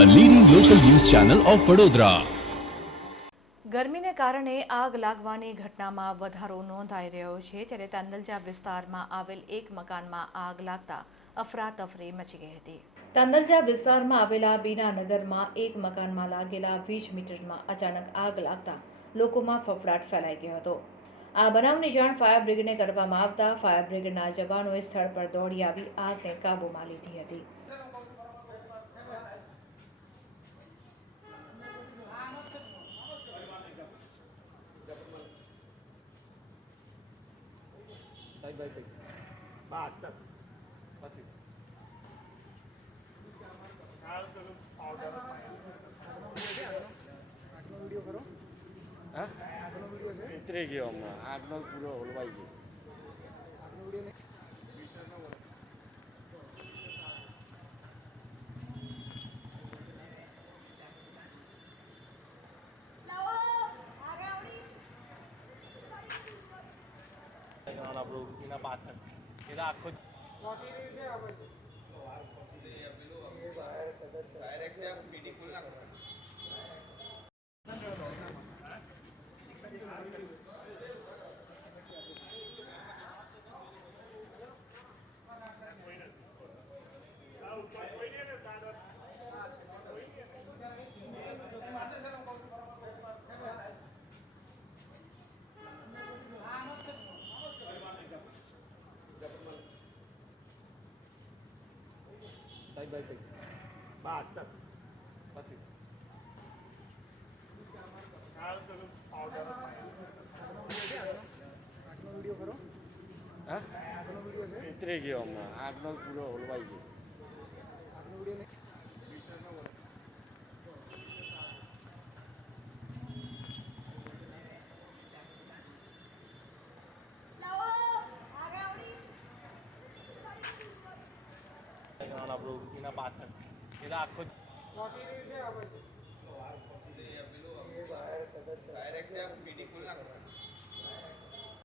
Channel of Vadodara ગરમીને કારણે આગ લાગવાની ઘટનામાં વધારો નોંધાઈ રહ્યો છે ત્યારે તાંદલજા વિસ્તારમાં આવેલ એક મકાનમાં આગ લાગતા અફરાતફરી મચી ગઈ હતી. તાંદલજા વિસ્તારમાં આવેલા બીનાનગરમાં એક મકાનમાં લાગેલા વીસ મીટરમાં અચાનક આગ લાગતા લોકોમાં ફફડાટ ફેલાઈ ગયો હતો. આ બનાવની જાણ ફાયર બ્રિગેડને કરવામાં આવતા ફાયર બ્રિગેડના જવાનોએ સ્થળ પર દોડી આવી આગને કાબૂમાં લીધી હતી. બાય બાય બા ચાલ પછી ઉતરી ગયો હમણાં આગનો પૂરો હલવાઈ ગયો આપણું એના પાછળ એટલે આખો બાય બાય બાય બા ચાલ પછી ઉતરી ગયો હમણાં આગનો પૂરો હોલવાઈ ગયો આપણું એના પાછળ એટલે આખો એક્ઝામ પીડી ખોલ નાખો